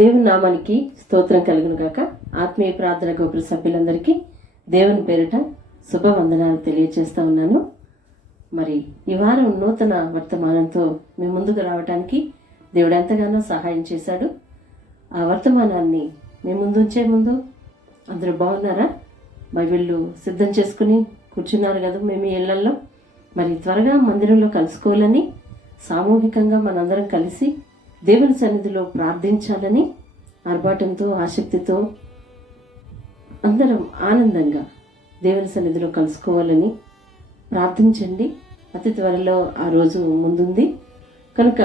దేవుని నామానికి స్తోత్రం కలుగును గాక. ఆత్మీయ ప్రార్థన గోపుర సభ్యులందరికీ దేవుని పేరిట శుభవందనాలు తెలియజేస్తా ఉన్నాను. మరి ఈ వారం నూతన వర్తమానంతో మేము ముందుకు రావడానికి దేవుడు ఎంతగానో సహాయం చేశాడు. ఆ వర్తమానాన్ని మేము ముందుంచే ముందు అందరూ బాగున్నారా? బైబిళ్ళు సిద్ధం చేసుకుని కూర్చున్నారు కదా మేము ఇళ్లల్లో. మరి త్వరగా మందిరంలో కలుసుకోవాలని, సామూహికంగా మనందరం కలిసి దేవుని సన్నిధిలో ప్రార్థించాలని ఆర్భాటంతో, ఆసక్తితో అందరం ఆనందంగా దేవుని సన్నిధిలో కలుసుకోవాలని ప్రార్థించండి. అతి త్వరలో ఆ రోజు ముందుంది కనుక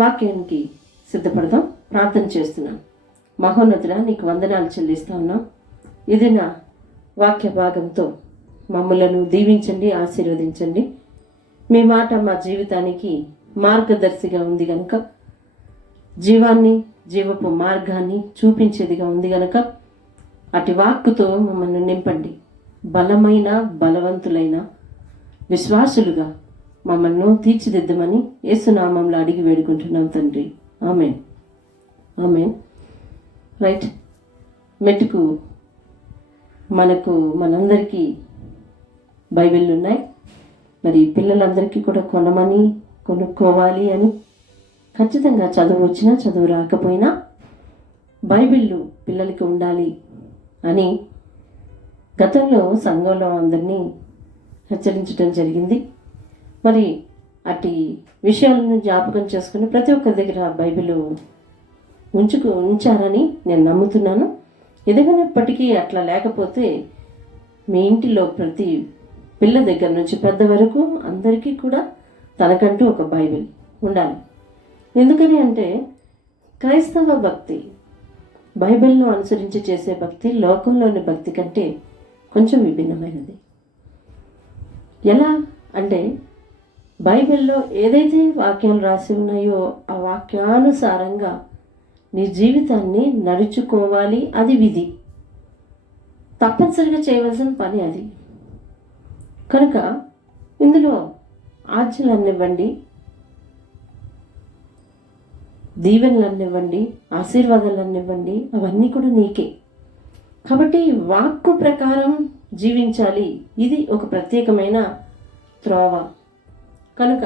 వాక్యానికి సిద్ధపడదాం. ప్రార్థన చేస్తున్నాను. మహోన్నతుడా, నీకు వందనాలు చెల్లిస్తా ఉన్నాం. ఇది నా వాక్య భాగంతో మమ్మలను దీవించండి, ఆశీర్వదించండి. మీ మాట మా జీవితానికి మార్గదర్శిగా ఉంది గనుక, జీవాన్ని, జీవపు మార్గాన్ని చూపించేదిగా ఉంది గనుక అటు వాక్కుతో మమ్మల్ని నింపండి. బలమైన, బలవంతులైన విశ్వాసులుగా మమ్మల్ని తీర్చిదిద్దమని యేసునామంలో అడిగి వేడుకుంటున్నాం తండ్రి. ఆమేన్, ఆమేన్. రైట్, మెట్టుకు మనందరికీ బైబిళ్ళు ఉన్నాయి. మరి పిల్లలందరికీ కూడా కొనుక్కోవాలి అని, ఖచ్చితంగా చదువు వచ్చినా చదువు రాకపోయినా బైబిళ్ళు పిల్లలకి ఉండాలి అని గతంలో సంఘంలో అందరినీ హెచ్చరించడం జరిగింది. మరి అట్టి విషయాలను జ్ఞాపకం చేసుకుని ప్రతి ఒక్కరి దగ్గర బైబిల్ ఉంచారని నేను నమ్ముతున్నాను. ఎదిగినప్పటికీ అట్లా లేకపోతే మీ ఇంటిలో ప్రతి పిల్ల దగ్గర నుంచి పెద్ద వరకు అందరికీ కూడా తనకంటూ ఒక బైబిల్ ఉండాలి. ఎందుకని అంటే క్రైస్తవ భక్తి, బైబిల్ను అనుసరించి చేసే భక్తి లోకంలోని భక్తి కంటే కొంచెం విభిన్నమైనది. ఎలా అంటే బైబిల్లో ఏదైతే వాక్యాలు రాసి ఉన్నాయో ఆ వాక్యానుసారంగా నీ జీవితాన్ని నడుచుకోవాలి. అది విధి, తప్పనిసరిగా చేయవలసిన పని అది. కనుక ఇందులో ఆజ్ఞలు అన్నివ్వండి, దీవెనలు అన్నివ్వండి, ఆశీర్వాదాలు అన్నివ్వండి, అవన్నీ కూడా నీకే. కాబట్టి వాక్కు ప్రకారం జీవించాలి. ఇది ఒక ప్రత్యేకమైన త్రోవ. కనుక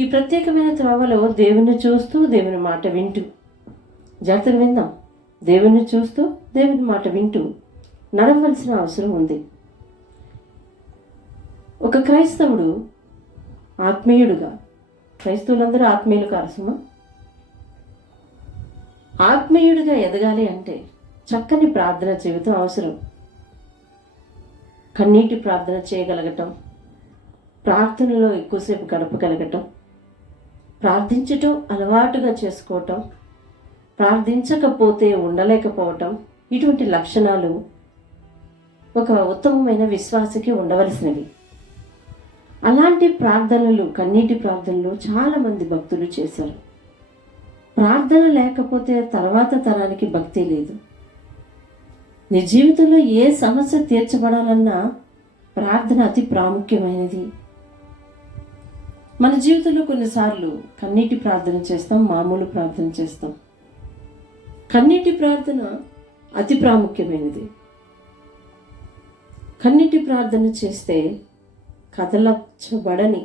ఈ ప్రత్యేకమైన త్రోవలో దేవుని చూస్తూ, దేవుని మాట వింటూ, జాగ్రత్తగా విందాం. దేవుని చూస్తూ, దేవుని మాట వింటూ నడవలసిన అవసరం ఉంది. ఒక క్రైస్తవుడు ఆత్మీయుడుగా, క్రైస్తవులందరూ ఆత్మీయులు కారసమా, ఆత్మీయుడిగా ఎదగాలి అంటే చక్కని ప్రార్థన జీవితం అవసరం. కన్నీటి ప్రార్థన చేయగలగటం, ప్రార్థనలో ఎక్కువసేపు గడపగలగటం, ప్రార్థించటం అలవాటుగా చేసుకోవటం, ప్రార్థించకపోతే ఉండలేకపోవటం, ఇటువంటి లక్షణాలు ఒక ఉత్తమమైన విశ్వాసకి ఉండవలసినవి. అలాంటి ప్రార్థనలు, కన్నీటి ప్రార్థనలు చాలామంది భక్తులు చేశారు. ప్రార్థన లేకపోతే తర్వాత తరానికి భక్తి లేదు. నీ జీవితంలో ఏ సమస్య తీర్చబడాలన్నా ప్రార్థన అతి ప్రాముఖ్యమైనది. మన జీవితంలో కొన్నిసార్లు కన్నీటి ప్రార్థన చేస్తాం, మామూలు ప్రార్థన చేస్తాం. కన్నీటి ప్రార్థన అతి ప్రాముఖ్యమైనది. కన్నీటి ప్రార్థన చేస్తే కదల్చబడని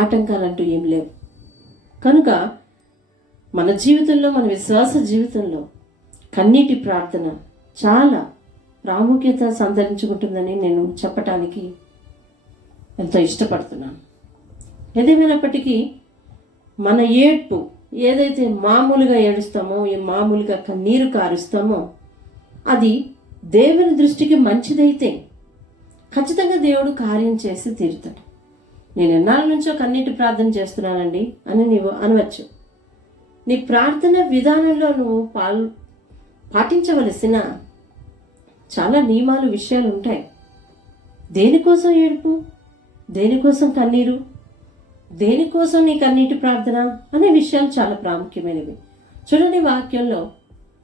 ఆటంకాలంటూ ఏం లేవు. కనుక మన జీవితంలో, మన విశ్వాస జీవితంలో కన్నీటి ప్రార్థన చాలా ప్రాముఖ్యత సంతరించుకుంటుందని నేను చెప్పటానికి ఎంతో ఇష్టపడుతున్నాను. ఏదేమైనప్పటికీ మన ఏడ్పు ఏదైతే మామూలుగా ఏడుస్తామో, మామూలుగా కన్నీరు కారుస్తామో, అది దేవుని దృష్టికి మంచిదైతే ఖచ్చితంగా దేవుడు కార్యం చేసి తీరుతాడు. నేను ఎన్నాళ్ళ నుంచో కన్నీటి ప్రార్థన చేస్తున్నానండి అని నీవు అనవచ్చు. నీ ప్రార్థన విధానంలో నువ్వు పాటించవలసిన చాలా నియమాలు, విషయాలు ఉంటాయి. దేనికోసం ఏడుపు, దేనికోసం కన్నీరు, దేనికోసం నీ కన్నీటి ప్రార్థన అనే విషయాలు చాలా ప్రాముఖ్యమైనవి. చూడండి, వాక్యంలో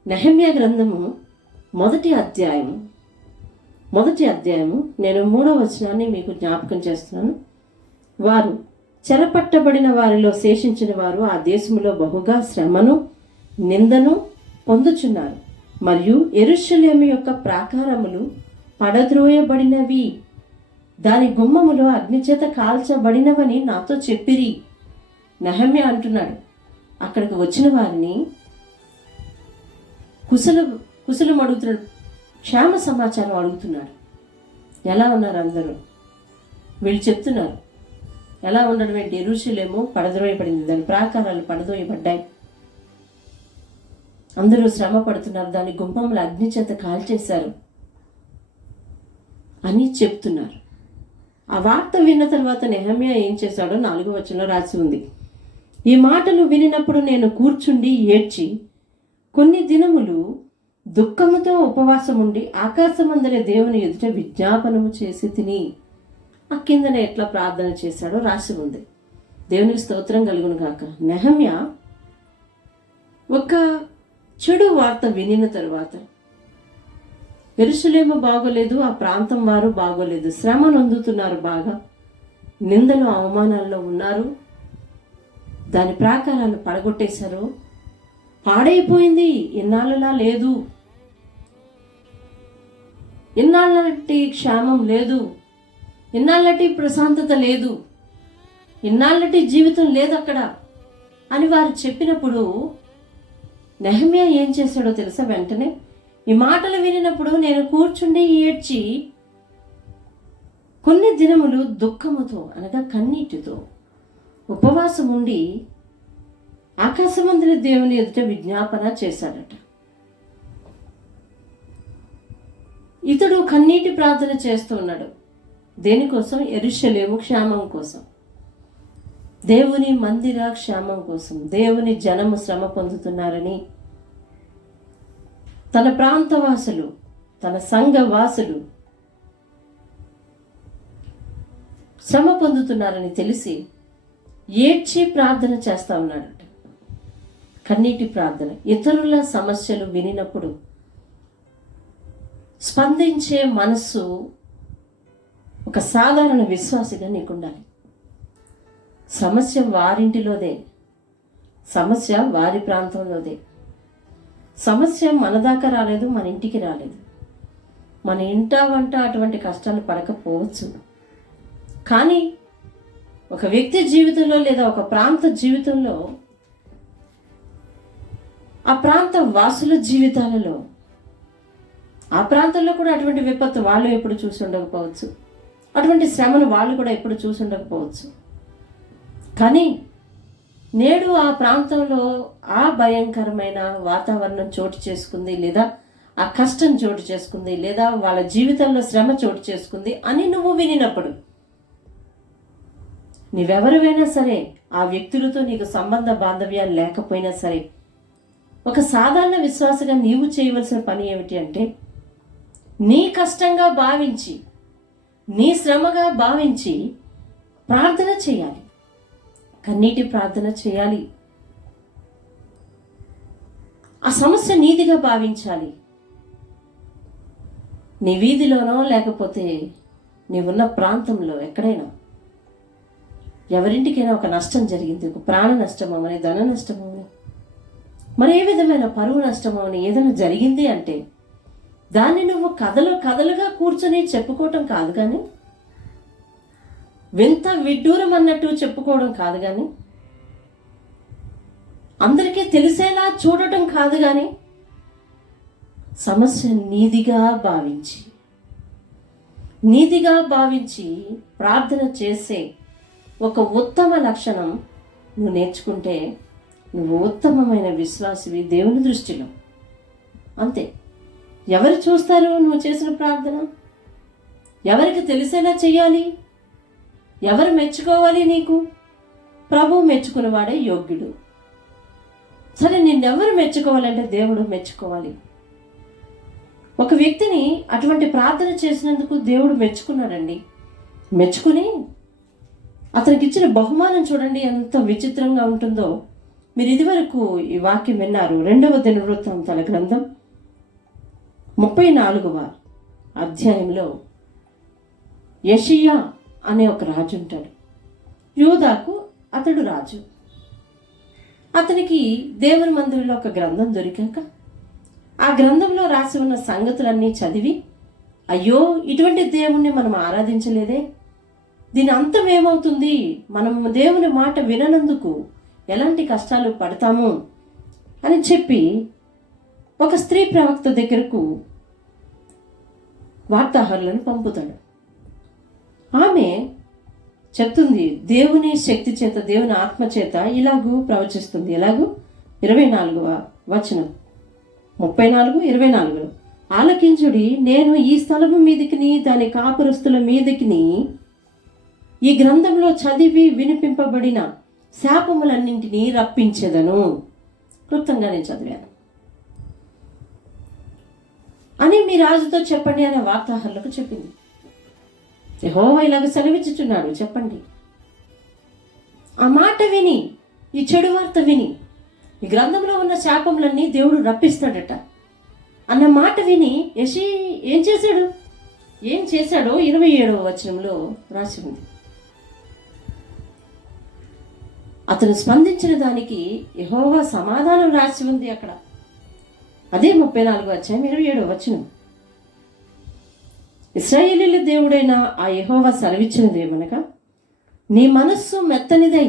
నెహెమ్యా గ్రంథము మొదటి అధ్యాయము నేను 3వ వచనాన్ని మీకు జ్ఞాపకం చేస్తున్నాను. వారు చెరపట్టబడిన వారిలో శేషించిన వారు ఆ దేశములో బహుగా శ్రమను నిందను పొందుచున్నారు. మరియు యెరూషలేము యొక్క ప్రాకారములు పడద్రోయబడినవి, దాని గుమ్మములో అగ్నిచేత కాల్చబడినవని నాతో చెప్పిరి. నెహమ్యా అంటున్నాడు, అక్కడికి వచ్చిన వారిని కుశలం అడుగుతున్నాడు, క్షేమ సమాచారం అడుగుతున్నాడు. ఎలా ఉన్నారు అందరూ? వీళ్ళు చెప్తున్నారు, ఎలా ఉండడం ఏంటి? యెరూషలేము పడద్రోయబడింది, దాని ప్రాకారాలు పడద్రోయబడ్డాయి, అందరూ శ్రమ పడుతున్నారు, దాని గుమ్మములు అగ్ని చేత కాల్చేశారు అని చెప్తున్నారు. ఆ వార్త విన్న తర్వాత నెహమ్యా ఏం చేశాడో 4వ వచనంలో రాసి ఉంది. ఈ మాటలు వినినప్పుడు నేను కూర్చుండి ఏడ్చి కొన్ని దినములు దుఃఖముతో ఉపవాసం ఉండి ఆకాశమందరి దేవుని ఎదుట విజ్ఞాపనము చేసి తిని. ఆ కిందన ఎట్లా ప్రార్థన చేశాడో రాసి ఉంది. దేవునికి స్తోత్రం కలుగును గాక. నెహమ్యా ఒక చెడు వార్త వినిన తరువాత, యెరూషలేము బాగోలేదు, ఆ ప్రాంతం వారు బాగోలేదు, శ్రమ నొందుతున్నారు, బాగా నిందలు అవమానాల్లో ఉన్నారు, దాని ప్రాకారాలు పడగొట్టేశారు, పాడైపోయింది, ఇన్నాళ్ళలా లేదు, ఇన్నాళ్ళటి క్షేమం లేదు, ఇన్నాళ్ళటి ప్రశాంతత లేదు, ఇన్నాళ్ళటి జీవితం లేదు అక్కడ అని వారు చెప్పినప్పుడు నెహమ్యా ఏం చేశాడో తెలుసా? వెంటనే ఈ మాటలు వినినప్పుడు నేను కూర్చుండి ఏడ్చి కొన్ని దినములు దుఃఖముతో అనగా కన్నీటితో ఉపవాసం ఉండి ఆకాశమందరి దేవుని ఎదుట విజ్ఞాపన చేశాడట. ఇతడు కన్నీటి ప్రార్థన చేస్తూ ఉన్నాడు. దేనికోసం? యెరూషలేము క్షేమం కోసం, దేవుని మందిర క్షేమం కోసం. దేవుని జనము శ్రమ పొందుతున్నారని, తన ప్రాంతవాసులు, తన సంఘవాసులు శ్రమ పొందుతున్నారని తెలిసి ఏడ్చి ప్రార్థన చేస్తా ఉన్నాడట. కన్నీటి ప్రార్థన. ఇతరుల సమస్యలు వినినప్పుడు స్పందించే మనస్సు ఒక సాధారణ విశ్వాసిగా నీకుండాలి. సమస్య వారింటిలోదే, సమస్య వారి ప్రాంతంలోదే. సమస్య మన దాకా రాలేదు, మన ఇంటికి రాలేదు. మన ఇంట వంట అటువంటి కష్టాలు పడకపోవచ్చు, కానీ ఒక వ్యక్తి జీవితంలో లేదా ఒక ప్రాంత జీవితంలో, ఆ ప్రాంత వాసుల జీవితాలలో, ఆ ప్రాంతంలో కూడా అటువంటి విపత్తు వాళ్ళు ఎప్పుడు చూసి ఉండకపోవచ్చు, అటువంటి శ్రమను వాళ్ళు కూడా ఎప్పుడు చూసి ఉండకపోవచ్చు. కానీ నేడు ఆ ప్రాంతంలో ఆ భయంకరమైన వాతావరణం చోటు చేసుకుంది, లేదా ఆ కష్టం చోటు చేసుకుంది, లేదా వాళ్ళ జీవితంలో శ్రమ చోటు చేసుకుంది అని నువ్వు వినినప్పుడు, నీవెవరివైనా సరే, ఆ వ్యక్తులతో నీకు సంబంధ బాంధవ్యాలు లేకపోయినా సరే, ఒక సాధారణ విశ్వాసగా నీవు చేయవలసిన పని ఏమిటి అంటే, నీ కష్టంగా భావించి, నీ శ్రమగా భావించి ప్రార్థన చేయాలి, కన్నీటి ప్రార్థన చేయాలి. ఆ సమస్య నీదిగా భావించాలి. నీ వీధిలోనో లేకపోతే నీవున్న ప్రాంతంలో ఎక్కడైనా ఎవరింటికైనా ఒక నష్టం జరిగింది, ఒక ప్రాణ నష్టమని, ధన నష్టమని, మరి ఏ విధమైన పరువు నష్టమని ఏదైనా జరిగింది అంటే దాన్ని నువ్వు కథలుగా కూర్చొని చెప్పుకోవటం కాదు, కానీ వింత విడ్డూరం అన్నట్టు చెప్పుకోవడం కాదు, కానీ అందరికీ తెలిసేలా చూడటం కాదు, కానీ సమస్య నీదిగా భావించి ప్రార్థన చేసే ఒక ఉత్తమ లక్షణం నువ్వు నేర్చుకుంటే నువ్వు ఉత్తమమైన విశ్వాసివి దేవుని దృష్టిలో. అంతే. ఎవరు చూస్తారు నువ్వు చేసిన ప్రార్థన? ఎవరికి తెలిసేలా చేయాలి? ఎవరు మెచ్చుకోవాలి నీకు? ప్రభువు మెచ్చుకున్నవాడే యోగ్యుడు. సరే, నిన్నెవరు మెచ్చుకోవాలంటే దేవుడు మెచ్చుకోవాలి. ఒక వ్యక్తిని అటువంటి ప్రార్థన చేసినందుకు దేవుడు మెచ్చుకున్నాడండి. మెచ్చుకుని అతనికి ఇచ్చిన బహుమానం చూడండి ఎంత విచిత్రంగా ఉంటుందో. మీరు ఇదివరకు ఈ వాక్యం విన్నారు. 2వ దినవృత్తాంతాల గ్రంథం 34వ అధ్యాయంలో యెషయా అనే ఒక రాజు ఉంటాడు. యూదాకు అతడు రాజు. అతనికి దేవుని మందిరంలో ఒక గ్రంథం దొరికాక ఆ గ్రంథంలో రాసి ఉన్న సంగతులన్నీ చదివి, అయ్యో ఇటువంటి దేవుణ్ణి మనం ఆరాధించలేదే, దీని అంతం ఏమవుతుంది, మనం దేవుని మాట విననందుకు ఎలాంటి కష్టాలు పడతాము అని చెప్పి ఒక స్త్రీ ప్రవక్త దగ్గరకు వార్తాహరులను పంపుతాడు. ఆమె చెప్తుంది, దేవుని శక్తి చేత, దేవుని ఆత్మ చేత ఇలాగూ ప్రవచిస్తుంది. ఎలాగూ 24వ వచనం, 34:24 ఆలకించుడి, నేను ఈ స్థలము మీదికిని దాని కాపురస్తుల మీదికిని ఈ గ్రంథంలో చదివి వినిపింపబడిన శాపములన్నింటినీ రప్పించేదను. క్లుప్తంగా నేను చదివాను అని మీ రాజుతో చెప్పండి అనే వార్తాహరులకు చెప్పింది. యెహోవా ఇలాగ సెలవిచ్చుచున్నాడు, చెప్పండి. ఆ మాట విని, ఈ చెడు వార్త విని, ఈ గ్రంథంలో ఉన్న శాపములన్నీ దేవుడు రప్పిస్తాడట అన్న మాట విని యెషీ ఏం చేశాడో 27వ వచనంలో రాసి ఉంది. అతను స్పందించిన దానికి యెహోవా సమాధానం రాసి ఉంది అక్కడ. అదే 34వ అధ్యాయం 27వ వచనం. ఇశ్రాయేలీయుల దేవుడైన ఆ యెహోవా సెలవిచ్చినదేమనగా, నీ మనస్సు మెత్తనిదై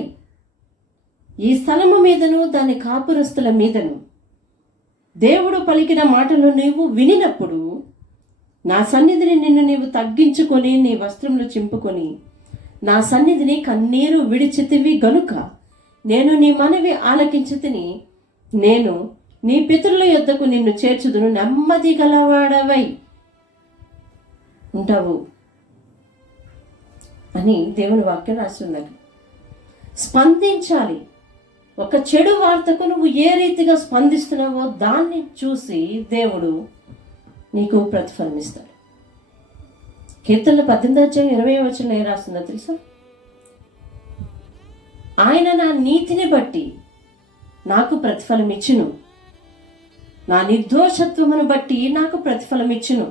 ఈ స్థలము మీదను దాని కాపురస్తుల మీదను దేవుడు పలికిన మాటలు నీవు వినినప్పుడు నా సన్నిధిని నిన్ను నీవు తగ్గించుకొని నీ వస్త్రములు చింపుకొని నా సన్నిధిని కన్నీరు విడిచితివి గనుక నేను నీ మనవి ఆలకించితిని, నేను నీ పితరుల యొద్దకు నిన్ను చేర్చుదును, నెమ్మది గలవాడవై ఉంటావు అని దేవుని వాక్యం రాస్తున్నారు. స్పందించాలి. ఒక చెడు వార్తకు నువ్వు ఏ రీతిగా స్పందిస్తున్నావో దాన్ని చూసి దేవుడు నీకు ప్రతిఫలం ఇస్తాడు. కీర్తనలు 18:20 వచనంలో ఏం రాస్తుందో తెలుసా? ఆయన నా నీతిని బట్టి నాకు ప్రతిఫలం ఇచ్చును, నా నిర్దోషత్వమును బట్టి నాకు ప్రతిఫలం ఇచ్చును.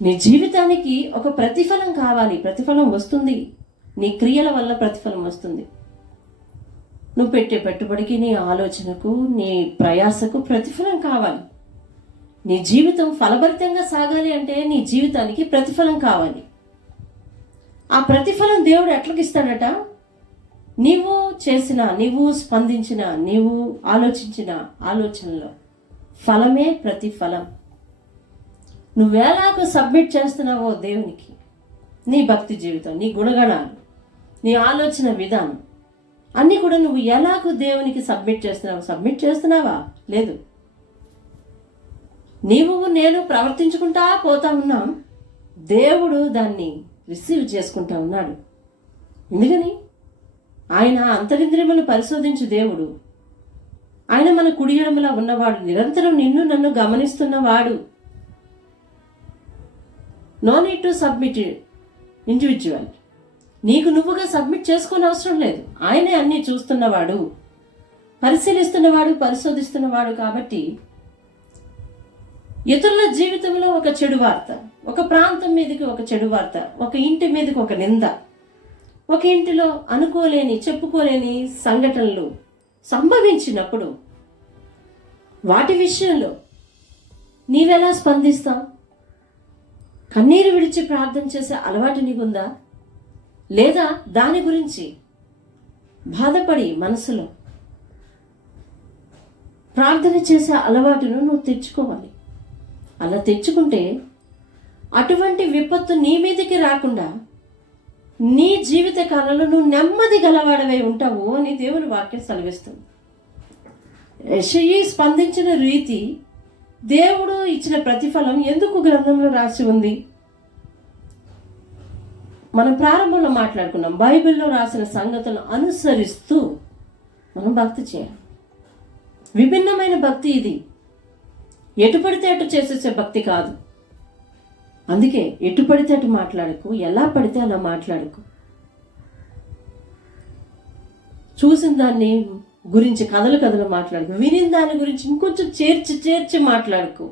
నీ జీవితానికి ఒక ప్రతిఫలం కావాలి. ప్రతిఫలం వస్తుంది, నీ క్రియల వల్ల ప్రతిఫలం వస్తుంది. నువ్వు పెట్టే పెట్టుబడికి, నీ ఆలోచనకు, నీ ప్రయాసకు ప్రతిఫలం కావాలి. నీ జీవితం ఫలభరితంగా సాగాలి అంటే నీ జీవితానికి ప్రతిఫలం కావాలి. ఆ ప్రతిఫలం దేవుడు ఎట్లకిస్తాడట? నీవు చేసిన, నీవు స్పందించిన, నీవు ఆలోచించిన ఆలోచనలో ఫలమే ప్రతిఫలం. నువ్వెలాగో సబ్మిట్ చేస్తున్నావో దేవునికి, నీ భక్తి జీవితం, నీ గుణగణాలు, నీ ఆలోచన విధానం అన్నీ కూడా నువ్వు ఎలాగో దేవునికి సబ్మిట్ చేస్తున్నావా? లేదు. నీవు నేను ప్రవర్తించుకుంటా పోతా ఉన్నాం, దేవుడు దాన్ని రిసీవ్ చేసుకుంటా ఉన్నాడు. ఎందుకని? ఆయన అంతరింద్రియములు పరిశోధించు దేవుడు. ఆయన మన కుడి ఎడమలా ఉన్నవాడు, నిరంతరం నిన్ను నన్ను గమనిస్తున్నవాడు. No need to submit individual. నీకు నువ్వుగా సబ్మిట్ చేసుకునే అవసరం లేదు. ఆయనే అన్నీ చూస్తున్నవాడు, పరిశీలిస్తున్నవాడు, పరిశోధిస్తున్నవాడు. కాబట్టి ఇతరుల జీవితంలో ఒక చెడు వార్త, ఒక ప్రాంతం మీదకి ఒక చెడు వార్త, ఒక ఇంటి మీదకి ఒక నింద, ఒక ఇంటిలో అనుకోలేని, చెప్పుకోలేని సంఘటనలు సంభవించినప్పుడు వాటి విషయంలో నీవెలా స్పందిస్తావు? కన్నీరు విడిచి ప్రార్థన చేసే అలవాటు నీకుందా? లేదా దాని గురించి బాధపడి మనసులో ప్రార్థన చేసే అలవాటును నువ్వు తెచ్చుకోవాలి. అలా తెచ్చుకుంటే అటువంటి విపత్తు నీ మీదకి రాకుండా నీ జీవిత కాలంలో నువ్వు నెమ్మది గలవాడవై ఉంటావు అని దేవుని వాక్యం సెలవిస్తుంది. యెషయి స్పందించిన రీతి, దేవుడు ఇచ్చిన ప్రతిఫలం ఎందుకు గ్రంథంలో రాసి ఉంది? మనం ప్రారంభంలో మాట్లాడుకున్నాం, బైబిల్లో రాసిన సంగతులను అనుసరిస్తూ మనం భక్తి చేయాలి. విభిన్నమైన భక్తి ఇది. ఎటు పడితే అటు చేసేసే భక్తి కాదు. అందుకే ఎటు పడితే అటు మాట్లాడకు, ఎలా పడితే అలా మాట్లాడకు. చూసిన దాన్ని గురించి కథలు మాట్లాడకు, వినిన దాని గురించి ఇంకొంచెం చేర్చి మాట్లాడకు.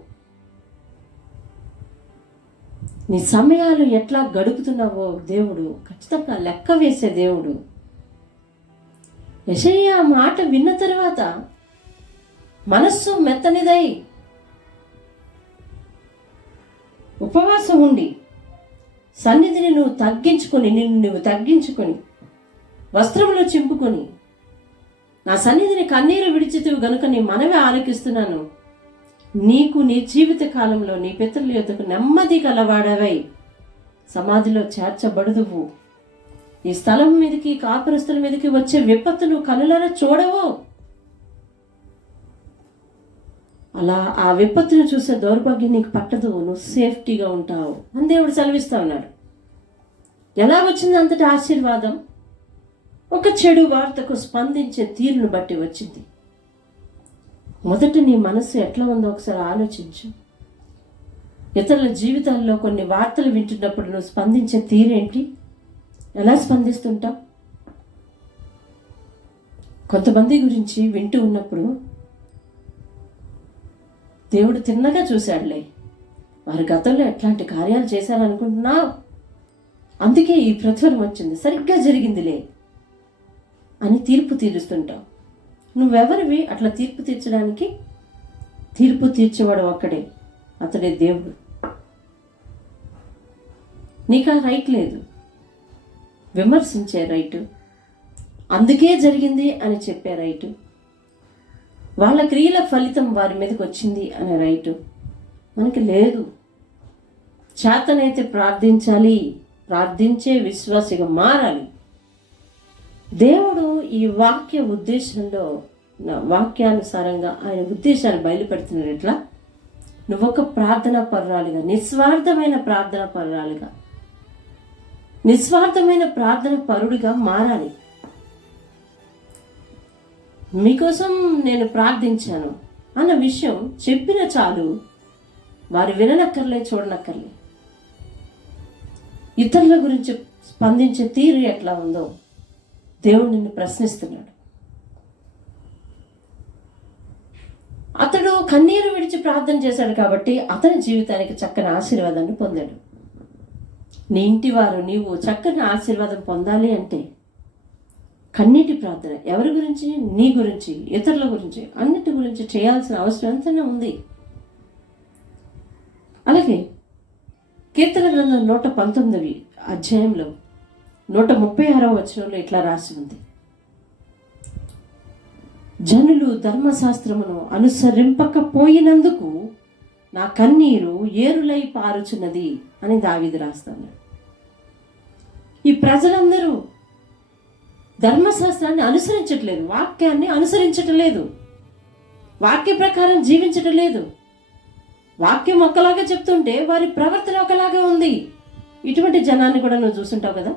నీ సమయాలు ఎట్లా గడుపుతున్నావో దేవుడు ఖచ్చితంగా లెక్క వేసే దేవుడు. యెషయా మాట విన్న తర్వాత మనస్సు మెత్తనిదై ఉపవాసం ఉండి సన్నిధిని నువ్వు తగ్గించుకొని వస్త్రములో చింపుకొని నా సన్నిధిని కన్నీరు విడిచితివి గనుక నీ మనవి ఆలకిస్తున్నాను. నీకు నీ జీవిత కాలంలో నీ పితరుల యొద్దకు నెమ్మది కలవాడవై సమాధిలో చేర్చబడుదువు. ఈ స్థలం మీదకి కాపురస్తుల మీదకి వచ్చే విపత్తును కనులారా చూడవు. అలా ఆ విపత్తును చూసే దౌర్భాగ్యం నీకు పట్టదు. నువ్వు సేఫ్టీగా ఉంటావు అని దేవుడు సెలవిస్తా ఉన్నాడు. ఎలా వచ్చింది అంతటి ఆశీర్వాదం? ఒక చెడు వార్తకు స్పందించే తీరును బట్టి వచ్చింది. మొదట నీ మనస్సు ఎట్లా ఉందో ఒకసారి ఆలోచించు. ఇతరుల జీవితాల్లో కొన్ని వార్తలు వింటున్నప్పుడు నువ్వు స్పందించే తీరేంటి? ఎలా స్పందిస్తుంటావు? కొంతమంది గురించి వింటూ ఉన్నప్పుడు దేవుడు తిన్నగా చూశాడులే, వారి గతంలో ఎట్లాంటి కార్యాలు చేశారనుకుంటున్నావు, అందుకే ఈ ప్రతిఫలం వచ్చింది, సరిగ్గా జరిగిందిలే అని తీర్పు తీరుస్తుంటావు. నువ్వెవరివి అట్లా తీర్పు తీర్చడానికి? తీర్పు తీర్చేవాడు ఒక్కడే, అతడే దేవుడు. నీకు ఆ రైట్ లేదు, విమర్శించే రైటు, అందుకే జరిగింది అని చెప్పే రైటు, వాళ్ళ క్రియల ఫలితం వారి మీదకి వచ్చింది అనే రైటు మనకి లేదు. చేతనైతే ప్రార్థించాలి, ప్రార్థించే విశ్వాసిగా మారాలి. దేవుడు ఈ వాక్య ఉద్దేశంలో వాక్యానుసారంగా ఆయన ఉద్దేశాలు బయలుపెడుతున్నాడు. ఎట్లా? నువ్వొక ప్రార్థనా పరురాలుగా, నిస్వార్థమైన ప్రార్థనా పరురాలుగా, నిస్వార్థమైన ప్రార్థన పరుడిగా మారాలి. మీకోసం నేను ప్రార్థించాను అన్న విషయం చెప్పిన చాలు, వారు విననక్కర్లే, చూడనక్కర్లే. ఇతరుల గురించి స్పందించే తీరు ఎట్లా ఉందో దేవుడు నిన్ను ప్రశ్నిస్తున్నాడు. అతడు కన్నీరు విడిచి ప్రార్థన చేశాడు కాబట్టి అతని జీవితానికి చక్కని ఆశీర్వాదాన్ని పొందాడు. నీ ఇంటి వారు, నీవు చక్కని ఆశీర్వాదం పొందాలి అంటే కన్నీటి ప్రార్థన. ఎవరి గురించి? నీ గురించి, ఇతరుల గురించి, అన్నిటి గురించి చేయాల్సిన అవసరం ఎంతైనా ఉంది. అలాగే కీర్తన గ్రంథం 119 అధ్యాయంలో 136వ వచనంలో ఇట్లా రాసి ఉంది: జనులు ధర్మశాస్త్రమును అనుసరింపకపోయినందుకు నా కన్నీరు ఏరులై పారుచున్నది అని దావీదు రాస్తాడు. ఈ ప్రజలందరూ ధర్మశాస్త్రాన్ని అనుసరించట్లేదు, వాక్యాన్ని అనుసరించట్లేదు, వాక్య ప్రకారం జీవించటం లేదు. వాక్యం ఒకలాగా చెప్తుంటే వారి ప్రవర్తన ఒకలాగా ఉంది. ఇటువంటి జనాన్ని కూడా నువ్వు చూస్తుంటావు కదా,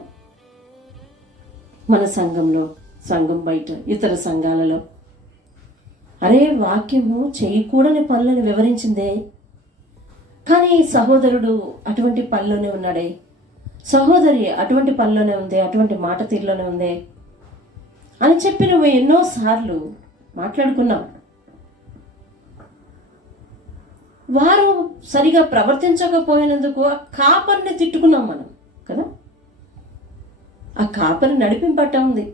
మన సంఘంలో, సంఘం బయట, ఇతర సంఘాలలో. అరే, వాక్యము చేయకూడని పనులను వివరించిందే, కానీ సహోదరుడు అటువంటి పనిలోనే ఉన్నాడే, సహోదరి అటువంటి పనిలోనే ఉంది, అటువంటి మాట తీరులోనే ఉంది అని చెప్పి నువ్వు ఎన్నోసార్లు మాట్లాడుకున్నావు. వారు సరిగా ప్రవర్తించకపోయినందుకు ఆ కాపరిని తిట్టుకున్నాం మనం కదా. ఆ కాపరి నడిపింపట్ట ఉంది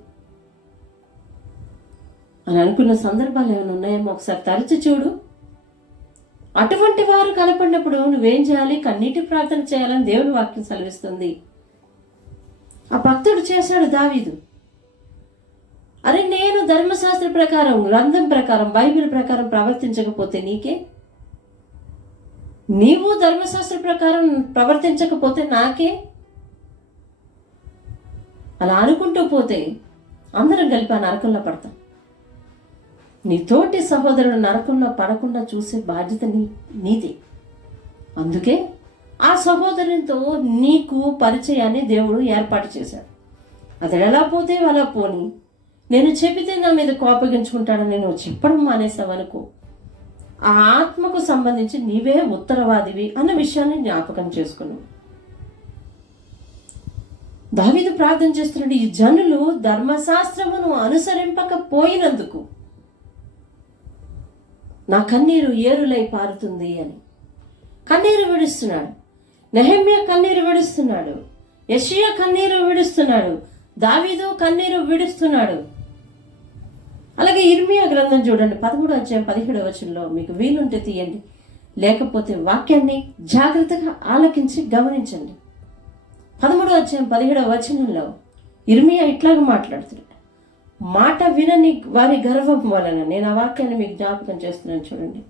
అని అనుకున్న సందర్భాలు ఏమైనా ఉన్నాయేమో ఒకసారి తరచి చూడు. అటువంటి వారు కనపడినప్పుడు నువ్వేం చేయాలి? కన్నీటి ప్రార్థన చేయాలని దేవుని వాక్యం సెలవిస్తుంది. ఆ భక్తుడు చేశాడు, దావీదు. అరే, నేను ధర్మశాస్త్ర ప్రకారం, గ్రంథం ప్రకారం, బైబిల్ ప్రకారం ప్రవర్తించకపోతే నీకే, నీవు ధర్మశాస్త్ర ప్రకారం ప్రవర్తించకపోతే నాకే, అలా అనుకుంటూ పోతే అందరం కలిపి ఆ నరకంలో పడతాం. నీ తోటి సహోదరుడు నరకంలో పడకుండా చూసే బాధ్యత నీది. అందుకే ఆ సహోదరునితో నీకు పరిచయాన్ని దేవుడు ఏర్పాటు చేశాడు. అతడు ఎలా పోతే అలా పోని, నేను చెప్పితే నా మీద కోపగించుకుంటాడని నువ్వు చెప్పడం మానేసావనుకో, ఆ ఆత్మకు సంబంధించి నీవే ఉత్తరవాదివి అన్న విషయాన్ని జ్ఞాపకం చేసుకున్నావు. దావీదు ప్రార్థన చేస్తున్నాడు, ఈ జనులు ధర్మశాస్త్రమును అనుసరింపకపోయినందుకు నా కన్నీరు ఏరులై పారుతుంది అని కన్నీరు విడుస్తున్నాడు. నెహెమ్యా కన్నీరు విడుస్తున్నాడు, యెషయా కన్నీరు విడుస్తున్నాడు, దావీదు కన్నీరు విడుస్తున్నాడు. అలాగే ఇర్మియా గ్రంథం చూడండి, 13-17 మీకు వీలుంటే తీయండి, లేకపోతే వాక్యాన్ని జాగ్రత్తగా ఆలకించి గమనించండి. 13-17 ఇర్మియా ఇట్లాగ మాట్లాడుతున్నాడు. మాట వినని వారి గర్వం వలన, నేను ఆ వాక్యాన్ని మీకు జ్ఞాపకం చేస్తున్నాను చూడండి.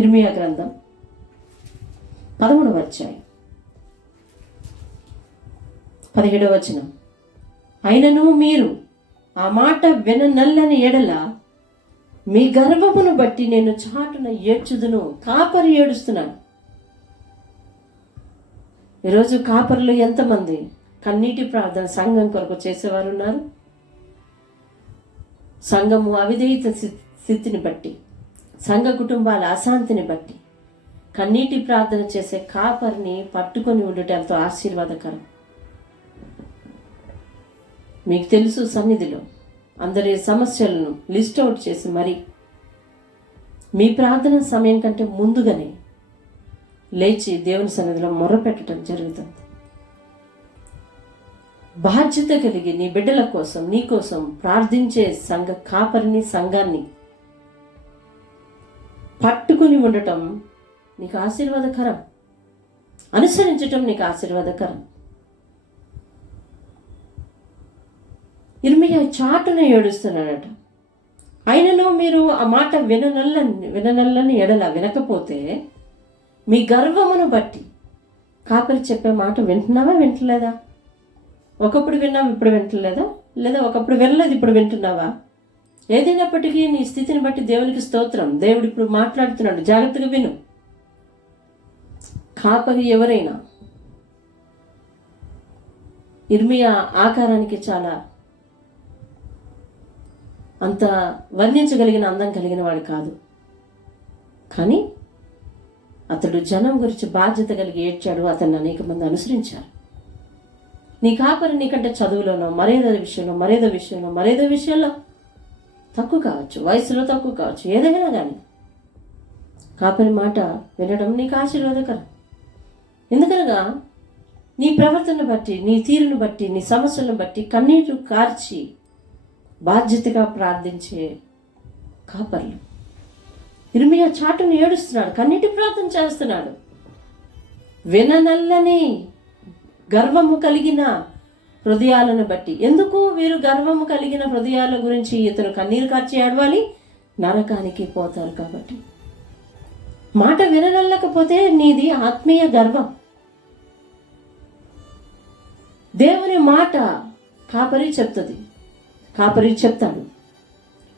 ఇర్మియా గ్రంథం 13-17 అయినను మీరు ఆ మాట విననల్లని ఎడల మీ గర్వమును బట్టి నేను చాటున ఏడ్చుదును. కాపరి ఏడుస్తున్నాను. ఈరోజు కాపరులు ఎంతమంది కన్నీటి ప్రార్థన సంఘం కొరకు చేసేవారు ఉన్నారు? సంఘము అవిధేయత స్థితిని బట్టి, సంఘ కుటుంబాల అశాంతిని బట్టి కన్నీటి ప్రార్థన చేసే కాపరిని పట్టుకొని ఉండటం ఎంతో ఆశీర్వాదకరం. మీకు తెలుసు, సన్నిధిలో అందరి సమస్యలను లిస్ట్ అవుట్ చేసి మరి మీ ప్రార్థన సమయం కంటే ముందుగానే లేచి దేవుని సన్నిధిలో మొర్రపెట్టడం జరుగుతుంది. బాధ్యత కలిగి నీ బిడ్డల కోసం, నీ కోసం ప్రార్థించే సంఘ కాపరిని, సంఘాన్ని పట్టుకుని ఉండటం నీకు ఆశీర్వాదకరం, అనుసరించటం నీకు ఆశీర్వాదకరం. ఇర్మియా చాటున ఏడుస్తున్నాడట. అయినను మీరు ఆ మాట విననల్లని ఎడల, వినకపోతే మీ గర్వమును బట్టి. కాపరి చెప్పే మాట వింటున్నావా, వింటలేదా? ఒకప్పుడు విన్నావు, ఇప్పుడు వింటలేదా? లేదా ఒకప్పుడు వినలేదు, ఇప్పుడు వింటున్నావా? ఏదైనప్పటికీ నీ స్థితిని బట్టి దేవునికి స్తోత్రం. దేవుడు ఇప్పుడు మాట్లాడుతున్నాడు, జాగ్రత్తగా విను. కాపరి ఎవరైనా ఇర్మియా ఆకారానికి చాలా అంత వర్ణించగలిగిన అందం కలిగిన వాడు కాదు. కానీ అతడు జనం గురించి బాధ్యత కలిగి ఏడ్చాడు. అతన్ని అనేక మంది అనుసరించారు. నీ కాపరి నీకంటే చదువులోనో, మరేదో విషయంలో తక్కువ కావచ్చు, వయసులో తక్కువ కావచ్చు, ఏదైనా కానీ కాపరి మాట వినడం నీకు ఆశీర్వాదకరం. ఎందుకనగా నీ ప్రవర్తన బట్టి, నీ తీరును బట్టి, నీ సమస్యలను బట్టి కన్నీరు కార్చి బాధ్యతగా ప్రార్థించే కాపర్లు. ఇర్మియా చాటును ఏడుస్తున్నాడు, కన్నీటి ప్రార్థన చేస్తున్నాడు. విననల్లని గర్వము కలిగిన హృదయాలను బట్టి. ఎందుకు వీరు గర్వము కలిగిన హృదయాల గురించి ఇతను కన్నీరు కార్చి ఏడవాలి? నరకానికి పోతారు కాబట్టి. మాట విననల్లకపోతే నీది ఆత్మీయ గర్వం. దేవుని మాట కాపరి చెప్తాడు.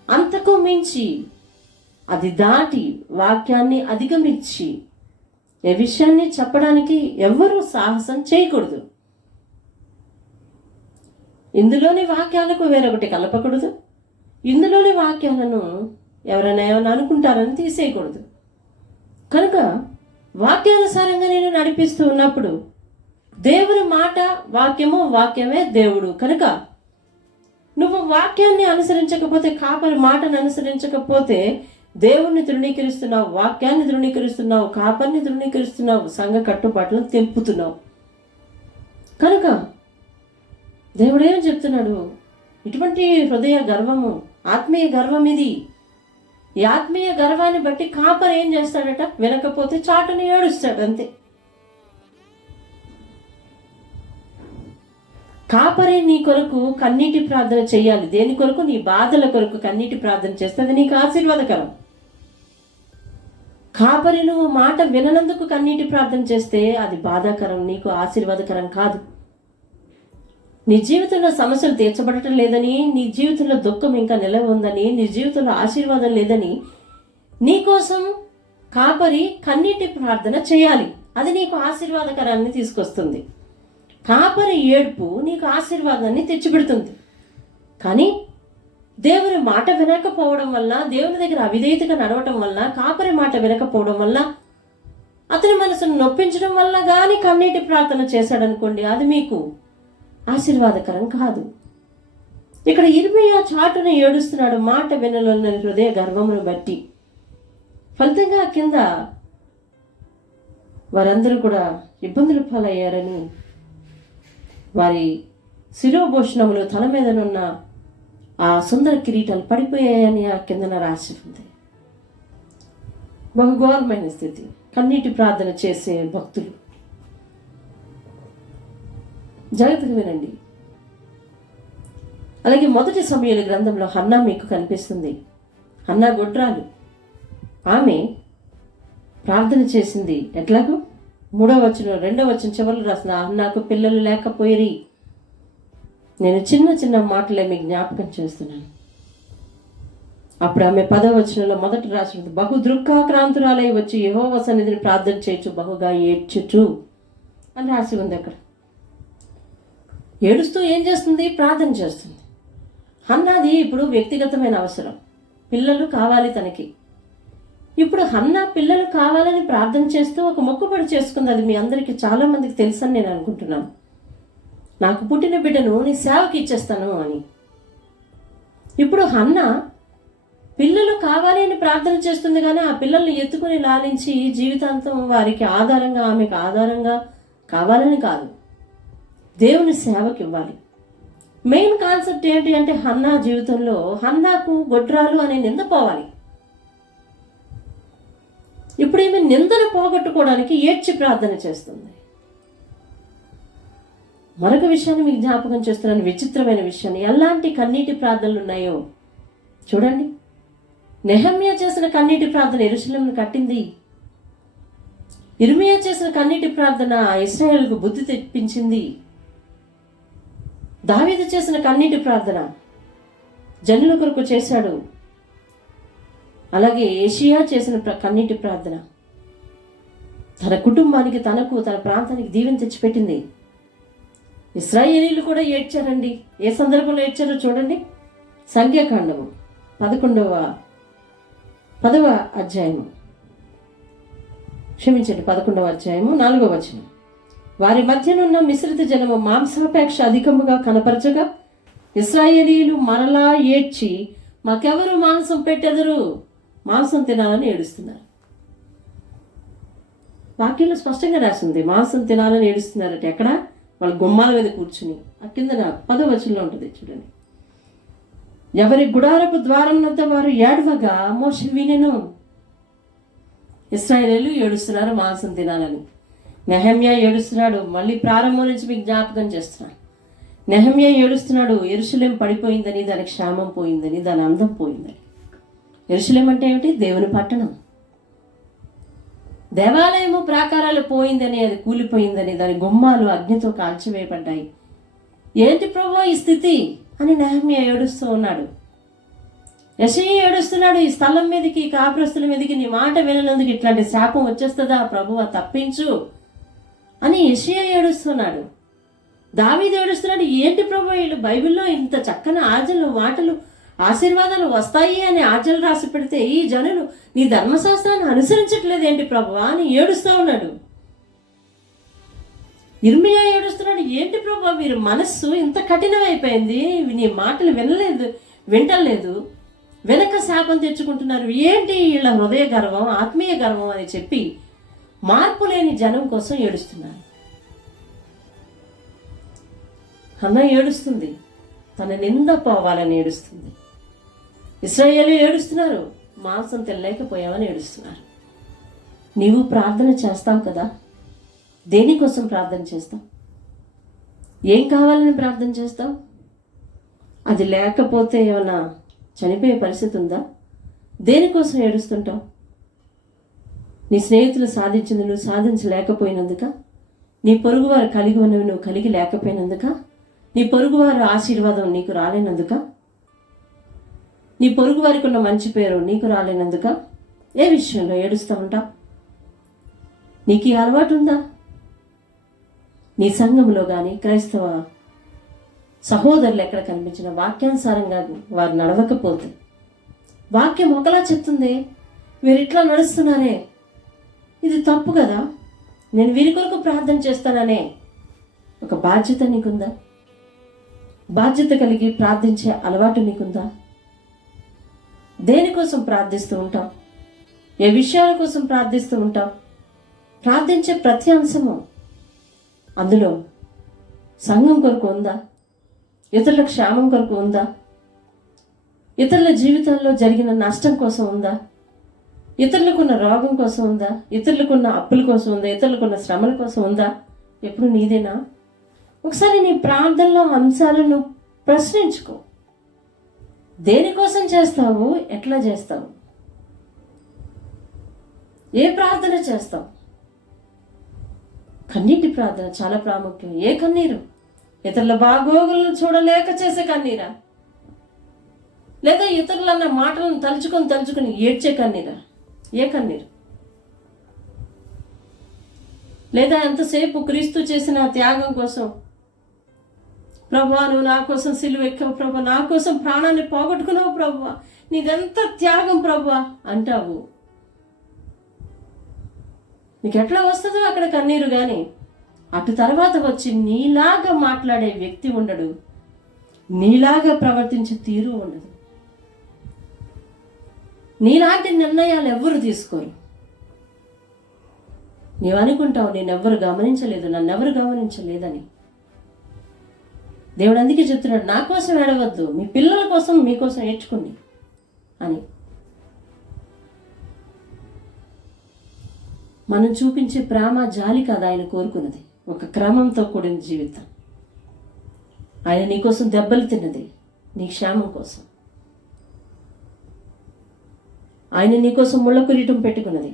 అంతకు మించి అది దాటి వాక్యాన్ని అధిగమించి ఏ విషయాన్ని చెప్పడానికి ఎవ్వరూ సాహసం చేయకూడదు. ఇందులోని వాక్యాలకు వేరొకటి కలపకూడదు. ఇందులోని వాక్యాలను ఎవరైనా ఏమైనా అనుకుంటారని తీసేయకూడదు. కనుక వాక్యానుసారంగా నేను నడిపిస్తూ ఉన్నప్పుడు దేవుని మాట వాక్యమే దేవుడు. కనుక నువ్వు వాక్యాన్ని అనుసరించకపోతే, కాపరి మాటను అనుసరించకపోతే దేవుణ్ణి తృణీకరిస్తున్నావు, వాక్యాన్ని తృణీకరిస్తున్నావు, కాపరిని తృణీకరిస్తున్నావు, సంఘ కట్టుబాట్లను తెంపుతున్నావు. కనుక దేవుడు ఏం చెప్తున్నాడు? ఇటువంటి హృదయ గర్వము, ఆత్మీయ గర్వం ఇది. ఈ ఆత్మీయ గర్వాన్ని బట్టి కాపరి ఏం చేస్తాడట? వినకపోతే చాటుని ఏడుస్తాడు, అంతే. కాపరి నీ కొరకు కన్నీటి ప్రార్థన చెయ్యాలి. దేని కొరకు? నీ బాధల కొరకు కన్నీటి ప్రార్థన చేస్తే అది నీకు ఆశీర్వాదకరం. కాపరి నువ్వు మాట విననందుకు కన్నీటి ప్రార్థన చేస్తే అది బాధాకరం, నీకు ఆశీర్వాదకరం కాదు. నీ జీవితంలో సమస్యలు తీర్చబడటం లేదని, నీ జీవితంలో దుఃఖం ఇంకా నిలవ ఉందని, నీ జీవితంలో ఆశీర్వాదం లేదని నీకోసం కాపరి కన్నీటి ప్రార్థన చేయాలి. అది నీకు ఆశీర్వాదకరాన్ని తీసుకొస్తుంది. కాపరి ఏడుపు నీకు ఆశీర్వాదాన్ని తెచ్చిపెడుతుంది. కానీ దేవుని మాట వినకపోవడం వల్ల, దేవుని దగ్గర అవిధేయతగా నడవటం వల్ల, కాపరి మాట వినకపోవడం వల్ల, అతని మనసును నొప్పించడం వల్ల కానీ కన్నీటి ప్రార్థన చేశాడనుకోండి, అది మీకు ఆశీర్వాదకరం కాదు. ఇక్కడ ఇర్మియా చాటున ఏడుస్తున్నాడు, మాట వినలోని హృదయ గర్వమును బట్టి. ఫలితంగా కింద వారందరూ కూడా ఇబ్బందుల పాలయ్యారని, వారి శిరోభూషణములు తల మీదనున్న ఆ సుందర కిరీటాలు పడిపోయాయని ఆ కిందన రాసి ఉంది. బహుఘోరమైన స్థితి. కన్నీటి ప్రార్థన చేసే భక్తులు జాగ్రత్తగా వినండి. అలాగే మొదటి సమూయేలు గ్రంథంలో హన్నా మీకు కనిపిస్తుంది. హన్నా గొడ్రాలు. ఆమె ప్రార్థన చేసింది ఎట్లాగో 3వ వచనం 2వ వచనం చివరిలో రాసిన, హన్నాకు పిల్లలు లేకపోయిరి. నేను చిన్న చిన్న మాటలే మీకు జ్ఞాపకం చేస్తున్నాను. అప్పుడు ఆమె 10వ వచనంలో మొదట రాసినది, బహు దుఃఖాక్రాంతురాలై వచ్చి యెహోవా సన్నిధిని ప్రార్థన చేయొచ్చు, బహుగా ఏడ్చుచు అని రాసి ఉంది. అక్కడ ఏడుస్తూ ఏం చేస్తుంది? ప్రార్థన చేస్తుంది. హన్నాది ఇప్పుడు వ్యక్తిగతమైన అవసరం, పిల్లలు కావాలి తనకి. ఇప్పుడు హన్నా పిల్లలు కావాలని ప్రార్థన చేస్తూ ఒక మొక్కుబడి చేసుకుంది. అది మీ అందరికీ చాలా మందికి తెలుసని నేను అనుకుంటున్నాను. నాకు పుట్టిన బిడ్డను నీ సేవకి ఇచ్చేస్తాను అని. ఇప్పుడు హన్నా పిల్లలు కావాలి అని ప్రార్థన చేస్తుంది, కానీ ఆ పిల్లల్ని ఎత్తుకుని లాలించి జీవితాంతం వారికి ఆధారంగా, ఆమెకు ఆధారంగా కావాలని కాదు, దేవుని సేవకి ఇవ్వాలి. మెయిన్ కాన్సెప్ట్ ఏంటి అంటే, హన్నా జీవితంలో హన్నాకు గొడ్రాలు అనే నింద పోవాలి. ఇప్పుడు ఈమె నిందను పోగొట్టుకోవడానికి ఏడ్చి ప్రార్థన చేస్తుంది. మరొక విషయాన్ని మీకు జ్ఞాపకం చేస్తున్నాను, విచిత్రమైన విషయాన్ని. ఎలాంటి కన్నీటి ప్రార్థనలు ఉన్నాయో చూడండి. నెహమ్యా చేసిన కన్నీటి ప్రార్థన యెరూషలేమును కట్టింది. ఇర్మియా చేసిన కన్నీటి ప్రార్థన ఇశ్రాయేలుకు బుద్ధి తెప్పించింది. దావీదు చేసిన కన్నీటి ప్రార్థన జనుల కొరకు చేశాడు. అలాగే యేషయా చేసిన కన్నీటి ప్రార్థన తన కుటుంబానికి, తనకు, తన ప్రాంతానికి దీవెన తెచ్చిపెట్టింది. ఇశ్రాయేలీలు కూడా ఏడ్చారండి. ఏ సందర్భంలో ఏడ్చారో చూడండి. సంఖ్యాకాండము 11వ అధ్యాయము, క్షమించండి, 11వ అధ్యాయము 4వ వచనం. వారి మధ్యనున్న మిశ్రిత జనము మాంసాపేక్ష అధికముగా కనపరచగా ఇశ్రాయేలీలు మరలా ఏడ్చి, మాకెవరు మాంసం పెట్టెదరు, మాంసం తినాలని ఏడుస్తున్నారు. వాక్యంలో స్పష్టంగా రాసింది, మాంసం తినాలని ఏడుస్తున్నారట. ఎక్కడ? వాళ్ళ గుమ్మాల మీద కూర్చుని. ఆ కింద 10వ వచనంలో ఉంటుంది చూడండి. ఎవరి గుడారపు ద్వారం వద్ద వారు ఏడవగా మోషే వినెను. ఇశ్రాయేలీలు ఏడుస్తున్నారు మాంసం తినాలని. నెహమ్యా ఏడుస్తున్నాడు. మళ్ళీ ప్రారంభం నుంచి మీకు జ్ఞాపకం చేస్తున్నాను. నెహమ్యా ఏడుస్తున్నాడు, యెరూషలేము పడిపోయిందని, దాని క్షేమం పోయిందని, దాని అందం పోయిందని. యెరూషలేము అంటే ఏమిటి? దేవుని పట్టణం. దేవాలయము ప్రాకారాలు పోయిందని, అది కూలిపోయిందని, దాని గుమ్మాలు అగ్నితో కాల్చివేయబడ్డాయి. ఏంటి ప్రభువా ఈ స్థితి అని నెహమ్యా ఏడుస్తూ ఉన్నాడు. యెషయా ఏడుస్తున్నాడు, ఈ స్థలం మీదకి, కాపురస్తుల మీదకి నీ మాట విననందుకు ఇట్లాంటి శాపం వచ్చేస్తుందా ప్రభువా, తప్పించు అని యెషయా ఏడుస్తున్నాడు. దావీదు ఏడుస్తున్నాడు, ఏంటి ప్రభువా వీళ్ళు బైబిల్లో ఇంత చక్కని ఆజ్ఞలు, మాటలు, ఆశీర్వాదాలు వస్తాయి అని ఆజ్ఞలు రాసి పెడితే ఈ జనులు నీ ధర్మశాస్త్రాన్ని అనుసరించట్లేదు ఏంటి ప్రభువా అని ఏడుస్తూ ఉన్నాడు. ఇర్మియా ఏడుస్తున్నాడు, ఏంటి ప్రభువా వీరి మనస్సు ఇంత కఠినమైపోయింది, నీ మాటలు వింటలేదు, వెనక శాపం తెచ్చుకుంటున్నారు, ఏంటి వీళ్ళ హృదయ గర్వం, ఆత్మీయ గర్వం అని చెప్పి మార్పు లేని జనం కోసం ఏడుస్తున్నారు. హన్న ఏడుస్తుంది, తన నింద పోవాలని ఏడుస్తుంది. ఇశ్రాయేలు ఏడుస్తున్నారు, మాంసం తినలేకపోయామని ఏడుస్తున్నారు. నీవు ప్రార్థన చేస్తావు కదా, దేనికోసం ప్రార్థన చేస్తావు? ఏం కావాలని ప్రార్థన చేస్తావు? అది లేకపోతే ఏమైనా చనిపోయే పరిస్థితి ఉందా? దేనికోసం ఏడుస్తుంటావు? నీ స్నేహితులు సాధించింది నువ్వు సాధించలేకపోయినందుక? నీ పొరుగువారు కలిగి ఉన్నవి నువ్వు కలిగి లేకపోయినందుక? నీ పొరుగువారు ఆశీర్వాదం నీకు రాలేనందుక? నీ పొరుగు వారికి ఉన్న మంచి పేరు నీకు రాలేనందుక? ఏ విషయంలో ఏడుస్తూ ఉంటావు? నీకు ఈ అలవాటు ఉందా? నీ సంఘంలో కానీ క్రైస్తవ సహోదరులు ఎక్కడ కనిపించిన వాక్యానుసారంగా వారు నడవకపోతే, వాక్యం ఒకలా చెప్తుంది, వీరు ఇట్లా నడుస్తున్నారే, ఇది తప్పు కదా, నేను వీరి కొరకు ప్రార్థన చేస్తాననే ఒక బాధ్యత నీకుందా? బాధ్యత కలిగి ప్రార్థించే అలవాటు నీకుందా? దేనికోసం ప్రార్థిస్తూ ఉంటావు? ఏ విషయాల కోసం ప్రార్థిస్తూ ఉంటావు? ప్రార్థించే ప్రతి అంశము అందులో సంఘం కొరకు ఉందా? ఇతరుల క్షేమం కొరకు ఉందా? ఇతరుల జీవితాల్లో జరిగిన నష్టం కోసం ఉందా? ఇతరులకున్న రోగం కోసం ఉందా? ఇతరులకున్న అప్పుల కోసం ఉందా? ఇతరులకున్న శ్రమల కోసం ఉందా? ఎప్పుడు నీదేనా? ఒకసారి నీ ప్రార్థనలో అంశాలను ప్రశ్నించుకో. దేనికోసం చేస్తావు? ఎట్లా చేస్తావు? ఏ ప్రార్థన చేస్తావు? కన్నీటి ప్రార్థన చాలా ప్రాముఖ్యం. ఏ కన్నీరు? ఇతరుల బాగోగులను చూడలేక చేసే కన్నీరా? లేదా ఇతరులన్న మాటలను తలుచుకొని ఏడ్చే కన్నీరా? ఏ కన్నీరు? లేదా ఎంతసేపు క్రీస్తు చేసిన త్యాగం కోసం, ప్రభువా నువ్వు నా కోసం సిలువ ఎక్కావు ప్రభువా, నా కోసం ప్రాణాన్ని పోగొట్టుకున్నావు ప్రభువా, నీదెంత త్యాగం ప్రభువా అంటావు. నీకు ఎట్లా వస్తుందో అక్కడ కన్నీరు. కానీ అటు తర్వాత వచ్చి నీలాగా మాట్లాడే వ్యక్తి ఉండడు, నీలాగా ప్రవర్తించే తీరు ఉండదు, నీలాంటి నిర్ణయాలు ఎవ్వరు తీసుకోరు. నీవు అనుకుంటావు నేనెవ్వరు గమనించలేదు, నన్నెవరు గమనించలేదని. దేవుడు అందుకే చెప్తున్నాడు, నా కోసం ఏడవద్దు, మీ పిల్లల కోసం మీకోసం ఏడ్చుకోండి అని. మనం చూపించే ప్రేమ జాలి కాదు ఆయన కోరుకున్నది, ఒక క్రమంతో కూడిన జీవితం. ఆయన నీకోసం దెబ్బలు తిన్నది నీ క్షేమం కోసం. ఆయన నీకోసం ముళ్ళ కిరీటం పెట్టుకున్నది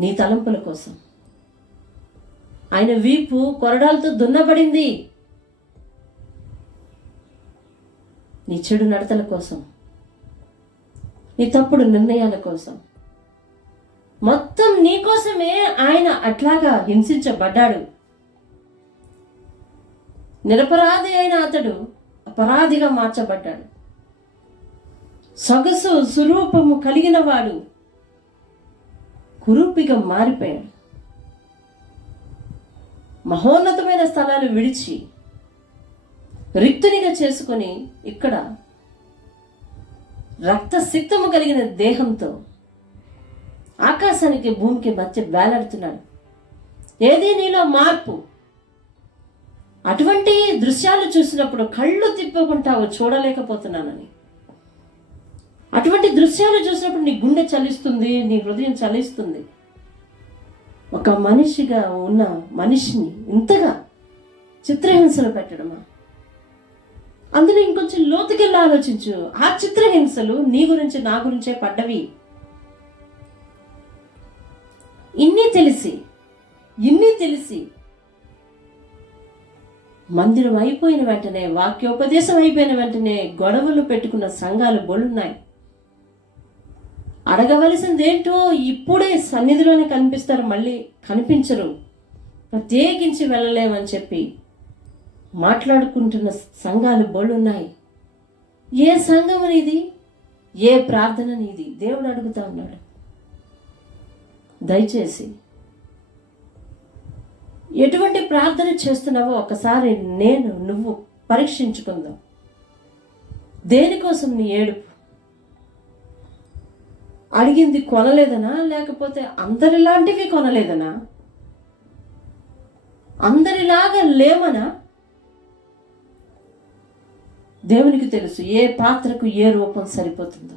నీ తలంపుల కోసం. ఆయన వీపు కొరడాలతో దున్నబడింది నీ చెడు నడతల కోసం, నీ తప్పుడు నిర్ణయాల కోసం. మొత్తం నీకోసమే ఆయన అట్లాగా హింసించబడ్డాడు. నిరపరాధి అయిన అతడు అపరాధిగా మార్చబడ్డాడు. సొగసు స్వరూపము కలిగిన వాడు కురూపిగా మారిపోయాడు. మహోన్నతమైన స్థలాలు విడిచి రిక్తునిగా చేసుకొని ఇక్కడ రక్తసిక్తము కలిగిన దేహంతో ఆకాశానికి భూమికి మధ్య వేలాడుతున్నాడు. ఏది నీలో మార్పు? అటువంటి దృశ్యాలు చూసినప్పుడు కళ్ళు తిప్పుకుంటావు, చూడలేకపోతున్నానని. అటువంటి దృశ్యాలు చూసినప్పుడు నీ గుండె చలిస్తుంది, నీ హృదయం చలిస్తుంది. ఒక మనిషిగా ఉన్న మనిషిని ఇంతగా చిత్రహింసలు పెట్టడమా? అందులో ఇంకొంచెం లోతుకెళ్ళి ఆలోచించు. ఆ చిత్రహింసలు నీ గురించి నా గురించే పడ్డవి. ఇన్ని తెలిసి మందిరం అయిపోయిన వెంటనే, వాక్యోపదేశం అయిపోయిన వెంటనే గొడవలు పెట్టుకున్న సంఘాలు బోలున్నాయి. అడగవలసిందేంటో ఇప్పుడే సన్నిధిలోనే కనిపిస్తారు, మళ్ళీ కనిపించరు, ప్రత్యేకించి వెళ్ళలేమని చెప్పి మాట్లాడుకుంటున్న సంఘాలు బోలున్నాయి. ఏ సంఘం నీది? ఏ ప్రార్థన నీది? దేవుడు అడుగుతా ఉన్నాడు. దయచేసి ఎటువంటి ప్రార్థన చేస్తున్నావో ఒకసారి నువ్వు పరీక్షించుకుందాం. దేనికోసం నీ ఏడుపు? అడిగింది కొనలేదనా? లేకపోతే అందరిలాంటివి కొనలేదనా? అందరిలాగా లేమనా? దేవునికి తెలుసు ఏ పాత్రకు ఏ రూపం సరిపోతుందో.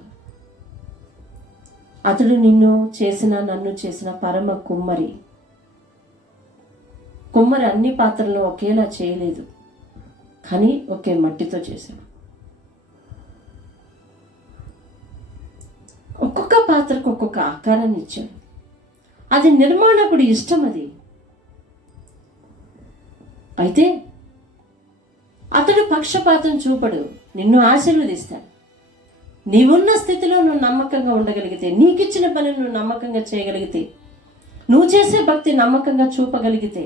అతడు నిన్ను చేసిన, నన్ను చేసిన పరమ కుమ్మరి అన్ని పాత్రలను ఒకేలా చేయలేదు, కానీ ఒకే మట్టితో చేశాడు. ఒక్కొక్క పాత్రకు ఒక్కొక్క ఆకారాన్ని ఇచ్చాడు. అది నిర్మాణకుడి ఇష్టం. అది అయితే అతడు పక్షపాతం చూపడు, నిన్ను ఆశీర్వదిస్తాడు. నీవున్న స్థితిలో నువ్వు నమ్మకంగా ఉండగలిగితే, నీకిచ్చిన పని నువ్వు నమ్మకంగా చేయగలిగితే, నువ్వు చేసే భక్తి నమ్మకంగా చూపగలిగితే,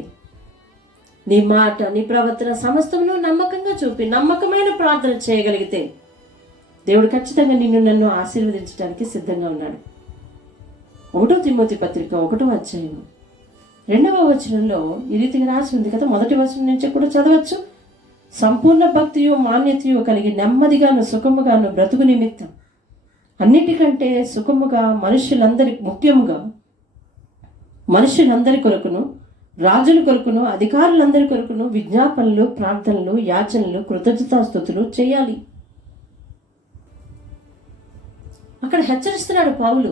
నీ మాట, నీ ప్రవర్తన సమస్తమును నమ్మకంగా చూపి నమ్మకమైన ప్రార్థన చేయగలిగితే, దేవుడు ఖచ్చితంగా నన్ను ఆశీర్వదించడానికి సిద్ధంగా ఉన్నాడు. 1 తిమోతి పత్రిక 1వ అధ్యాయం 2వ వచనంలో ఈ రీతిగా రాసి ఉంది కదా. 1వ వచనం నుంచి కూడా చదవచ్చు. సంపూర్ణ భక్తియు మాన్యతయు కలిగి నెమ్మదిగాను సుఖముగాను బ్రతుకు నిమిత్తం, అన్నిటికంటే సుఖముగా మనుషులందరికి ముఖ్యముగా మనుషులందరి కొరకును, రాజుల కొరకును, అధికారులందరి కొరకును విజ్ఞాపనలు, ప్రార్థనలు, యాచనలు, కృతజ్ఞతాస్తుతులు చేయాలి. అక్కడ హెచ్చరిస్తున్నాడు పౌలు.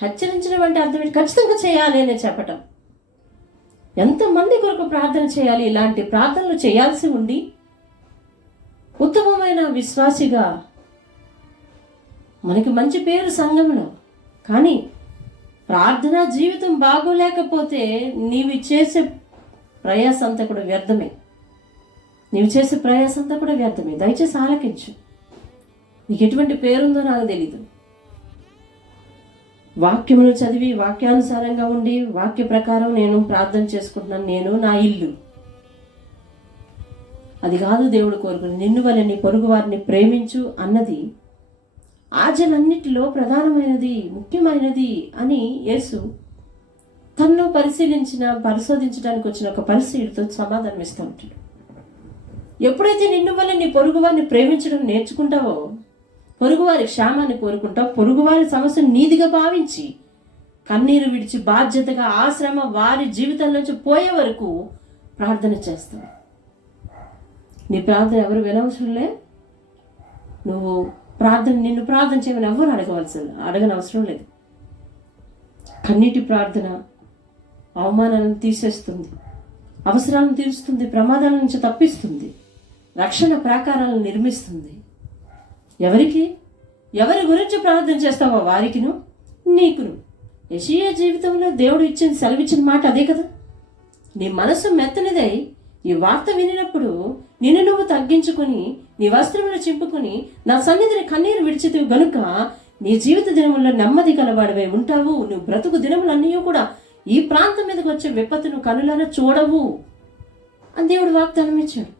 హెచ్చరించడం అంటే అర్థం ఏంటి? ఖచ్చితంగా చేయాలి అని చెప్పటం. ఎంతమంది కొరకు ప్రార్థన చేయాలి? ఇలాంటి ప్రార్థనలు చేయాల్సి ఉండి ఉత్తమమైన విశ్వాసిగా మనకి మంచి పేరు సంఘంలో, కానీ ప్రార్థనా జీవితం బాగోలేకపోతే నీవు చేసే ప్రయాస అంతా కూడా వ్యర్థమే. దయచేసి ఆలకించు. నీకు ఎటువంటి పేరుందో నాకు తెలీదు. వాక్యమును చదివి వాక్యానుసారంగా ఉండి వాక్య ప్రకారం నేను ప్రార్థన చేసుకుంటున్నాను, నేను నా ఇల్లు. అది కాదు దేవుడు కోరుకుని. నిన్ను వలె నీ పొరుగు వారిని ప్రేమించు అన్నది ఆజ్ఞలన్నిటిలో ప్రధానమైనది, ముఖ్యమైనది అని యేసు తన్ను పరిశోధించడానికి వచ్చిన ఒక పరిశీలితో సమాధానం ఇస్తూ ఉంటాడు. ఎప్పుడైతే నిన్ను వల్ల నీ పొరుగు వారిని ప్రేమించడం నేర్చుకుంటావో, పొరుగువారి క్షేమాన్ని కోరుకుంటావు, పొరుగువారి సమస్యను నీదిగా భావించి కన్నీరు విడిచి బాధ్యతగా ఆ శ్రమ వారి జీవితం నుంచి పోయే వరకు ప్రార్థన చేస్తావు. నీ ప్రార్థన ఎవరు వినవసరంలే. నిన్ను ప్రార్థన చేయమని ఎవరు అడగనవసరం లేదు. కన్నీటి ప్రార్థన అవమానాలను తీసేస్తుంది, అవసరాలను తీరుస్తుంది, ప్రమాదాల నుంచి తప్పిస్తుంది, రక్షణ ప్రాకారాలను నిర్మిస్తుంది. ఎవరి గురించి ప్రార్థన చేస్తావో వారికిను నీకును. యెషయా జీవితంలో దేవుడు సెలవిచ్చిన మాట అదే కదా. నీ మనసు మెత్తనిదై ఈ వార్త వినినప్పుడు నిన్ను నువ్వు తగ్గించుకొని నీ వస్త్రములు చింపుకొని నా సన్నిధిని కన్నీరు విడిచితివి గనుక నీ జీవిత దినముల్లో నెమ్మది కలవాడవై ఉంటావు. నువ్వు బ్రతుకు దినములన్నీ కూడా ఈ ప్రాంతం మీదకి వచ్చే విపత్తును కనులారా చూడవు అని దేవుడు వాగ్దానం ఇచ్చాడు.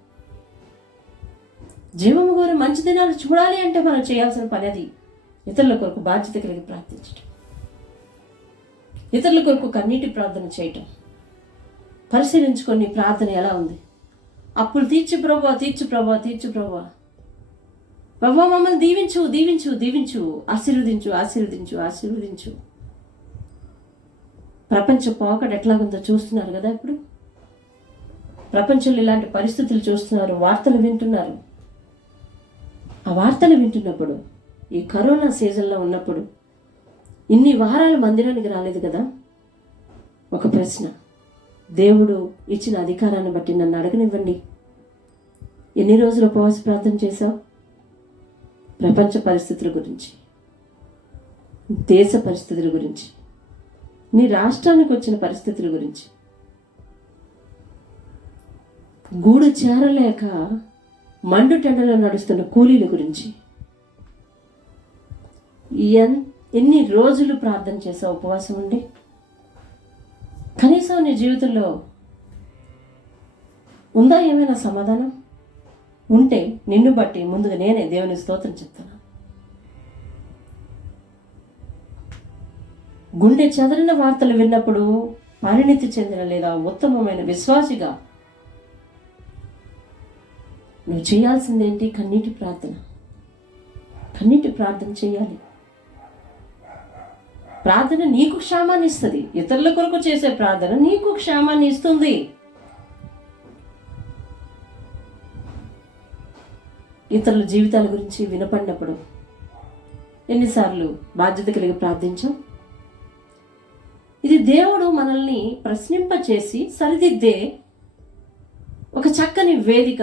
జీవము కోరి మంచి దినాలు చూడాలి అంటే మనం చేయాల్సిన పని అది. ఇతరుల కొరకు బాధ్యత కలిగి ప్రార్థించటం, ఇతరుల కొరకు కన్నీటి ప్రార్థన చేయటం. పరిశీలించుకొని ప్రార్థన ఎలా ఉంది. అప్పులు తీర్చు ప్రభువా, తీర్చు ప్రభువా, తీర్చు ప్రభువా. ప్రభువా మమ్మల్ని దీవించు, దీవించు, దీవించు, ఆశీర్వదించు, ఆశీర్వదించు, ఆశీర్వదించు. ప్రపంచ పోకడ ఎట్లాగుందో చూస్తున్నారు కదా. ఇప్పుడు ప్రపంచంలో ఇలాంటి పరిస్థితులు చూస్తున్నారు, వార్తలు వింటున్నారు. ఆ వార్తలు వింటున్నప్పుడు, ఈ కరోనా సీజన్లో ఉన్నప్పుడు ఇన్ని వారాలు మందిరానికి రాలేదు కదా. ఒక ప్రశ్న, దేవుడు ఇచ్చిన అధికారాన్ని బట్టి నన్ను అడగనివ్వండి. ఎన్ని రోజులు ఉపవాస ప్రార్థన చేశావు? ప్రపంచ పరిస్థితుల గురించి, దేశ పరిస్థితుల గురించి, నీ రాష్ట్రానికి వచ్చిన పరిస్థితుల గురించి, గూడు చేరలేక మండుటెండలో నడుస్తున్న కూలీల గురించి ఎన్ని రోజులు ప్రార్థన చేసావు ఉపవాసం ఉండి? కనీసం నీ జీవితంలో ఉందా ఏమైనా సమాధానం? ఉంటే నిన్ను బట్టి ముందుగా నేనే దేవుని స్తోత్రం చెప్తాను. గుండె చెదరిన వార్తలు విన్నప్పుడు పరిణితి చెందిన లేదా ఉత్తమమైన విశ్వాసిగా నువ్వు చేయాల్సిందేంటి? కన్నీటి ప్రార్థన. కన్నీటి ప్రార్థన చేయాలి. ప్రార్థన నీకు క్షేమాన్ని ఇస్తుంది. ఇతరుల కొరకు చేసే ప్రార్థన నీకు క్షేమాన్ని ఇస్తుంది. ఇతరుల జీవితాల గురించి వినపడినప్పుడు ఎన్నిసార్లు బాధ్యత కలిగి ప్రార్థించాం? ఇది దేవుడు మనల్ని ప్రశ్నింపచేసి సరిదిద్దే ఒక చక్కని వేదిక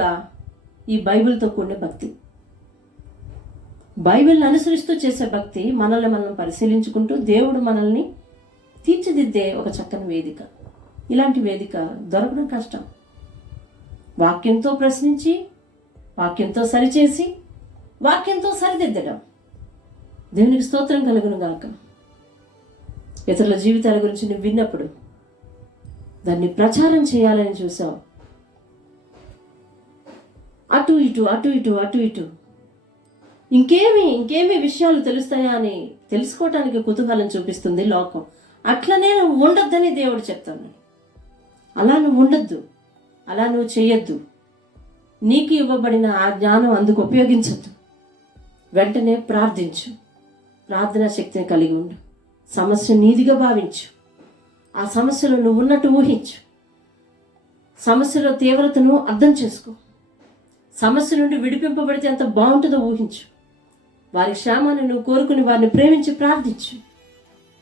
ఈ బైబిల్తో కూడిన భక్తి. బైబిల్ని అనుసరిస్తూ చేసే భక్తి మనల్ని మనం పరిశీలించుకుంటూ దేవుడు మనల్ని తీర్చిదిద్దే ఒక చక్కని వేదిక. ఇలాంటి వేదిక దొరకడం కష్టం. వాక్యంతో ప్రశ్నించి, వాక్యంతో సరిచేసి, వాక్యంతో సరిదిద్దడం. దేవునికి స్తోత్రం కలుగును గాక. ఇతరుల జీవితాల గురించి నువ్వు విన్నప్పుడు దాన్ని ప్రచారం చేయాలని చూసావు. అటు ఇటు అటు ఇటు అటు ఇటు ఇంకేమి విషయాలు తెలుస్తాయా అని తెలుసుకోవటానికి కుతూహలం చూపిస్తుంది లోకం. అట్లనే నువ్వు ఉండొద్దని దేవుడు చెప్తాను. అలా నువ్వు ఉండొద్దు, అలా నువ్వు చేయొద్దు. నీకు ఇవ్వబడిన ఆ జ్ఞానం అందుకు ఉపయోగించద్దు. వెంటనే ప్రార్థించు. ప్రార్థనా శక్తిని కలిగి ఉండు. సమస్య నీదిగా భావించు. ఆ సమస్యలో నువ్వు ఉన్నట్టు ఊహించు. సమస్యలో తీవ్రతను అర్థం చేసుకో. సమస్య నుండి విడిపింపబడితే ఎంత బాగుంటుందో ఊహించు. వారి క్షేమాన్ని నువ్వు కోరుకుని వారిని ప్రేమించి ప్రార్థించు.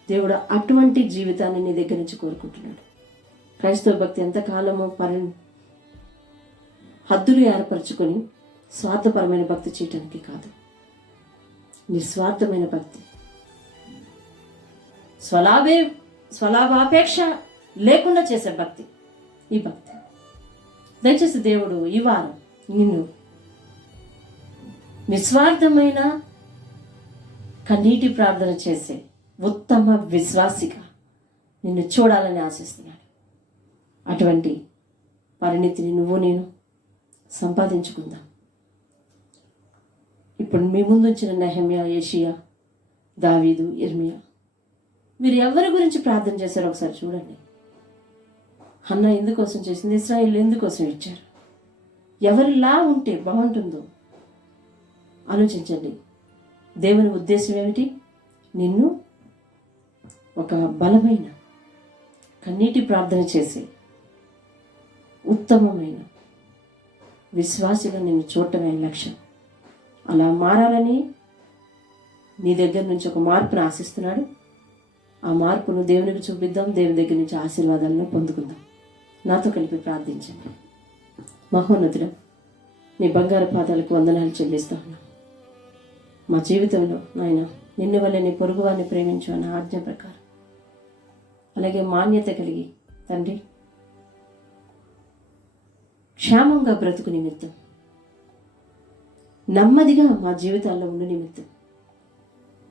దేవుడు అటువంటి జీవితాన్ని నీ దగ్గర నుంచి కోరుకుంటున్నాడు. క్రైస్తవ భక్తి ఎంతకాలమో హద్దులు ఏర్పరచుకొని స్వార్థపరమైన భక్తి చేయటానికి కాదు, నిస్వార్థమైన భక్తి, స్వలాభాపేక్ష లేకుండా చేసే భక్తి ఈ భక్తి. దయచేసి దేవుడు ఈ వారం నిన్ను నిస్వార్థమైన కన్నీటి ప్రార్థన చేసే ఉత్తమ విశ్వాసిగా నిన్ను చూడాలని ఆశిస్తున్నాడు. అటువంటి పరిణితిని నువ్వు నేను సంపాదించుకుందాం. ఇప్పుడు మీ ముందుంచిన నెహమ్యా, యేషియా, దావీదు, ఇర్మియా, మీరు ఎవరి గురించి ప్రార్థన చేశారో ఒకసారి చూడండి. హన్నా ఎందుకోసం చేసింది, ఇశ్రాయేలు ఎందుకోసం ఇచ్చారు, ఎవరిలా ఉంటే బాగుంటుందో ఆలోచించండి. దేవుని ఉద్దేశం ఏమిటి? నిన్ను ఒక బలమైన కన్నీటి ప్రార్థన చేసి ఉత్తమమైన విశ్వాసిగా నిన్ను చూడటమే లక్ష్యం. అలా మారాలని నీ దగ్గర నుంచి ఒక మార్పును ఆశిస్తున్నాడు. ఆ మార్పును దేవునికి చూపిద్దాం. దేవుని దగ్గర నుంచి ఆశీర్వాదాలను పొందుకుందాం. నాతో కలిపి ప్రార్థించండి. మహోన్నతుడా, నీ బంగారు పాదాలకు వందనాలు చెల్లిస్తా ఉన్నాను. మా జీవితంలో నాయన నిన్ను వల్ల నీ పొరుగువారిని ప్రేమించు అన్న ఆజ్ఞ ప్రకారం, అలాగే మాన్యత కలిగి తండ్రి క్షేమంగా బ్రతుకు నిమిత్తం, నెమ్మదిగా మా జీవితాల్లో ఉండు నిమిత్తం,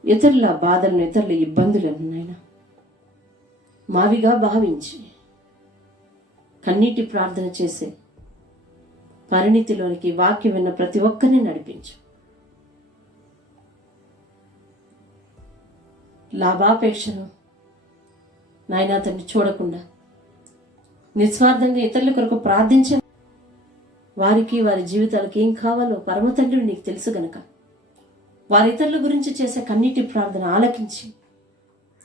ఇతరుల బాధలను, ఇతరుల ఇబ్బందులను నాయన మావిగా భావించి కన్నీటి ప్రార్థన చేసే పరిణితిలోనికి వాక్యం విన్న ప్రతి ఒక్కరిని నడిపించు. లాభాపేక్షను నాయనా తండ్రి చూడకుండా నిస్వార్థంగా ఇతరుల కొరకు ప్రార్థించే వారికి, వారి జీవితాలకు ఏం కావాలో పరమ తండ్రి నీకు తెలుసు గనక వారి ఇతరుల గురించి చేసే కన్నీటి ప్రార్థన ఆలకించి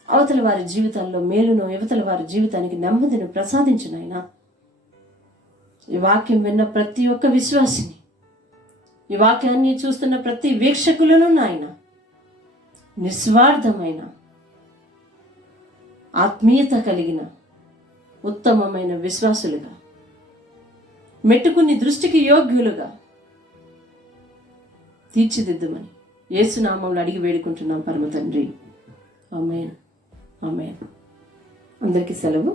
అవతల వారి జీవితాల్లో మేలును, యువతల వారి జీవితానికి నెమ్మదిని ప్రసాదించు నాయనా. ఈ వాక్యం విన్న ప్రతి ఒక్క విశ్వాసిని, ఈ వాక్యాన్ని చూస్తున్న ప్రతి వీక్షకులను నాయన నిస్వార్థమైన ఆత్మీయత కలిగిన ఉత్తమమైన విశ్వాసులుగా, మెట్టుకుని దృష్టికి యోగ్యులుగా తీర్చిదిద్దుమని యేసునామంలో అడిగి వేడుకుంటున్నాం పరమ తండ్రి. ఆమేన్. ఆమేన్. అందరికీ సెలవు.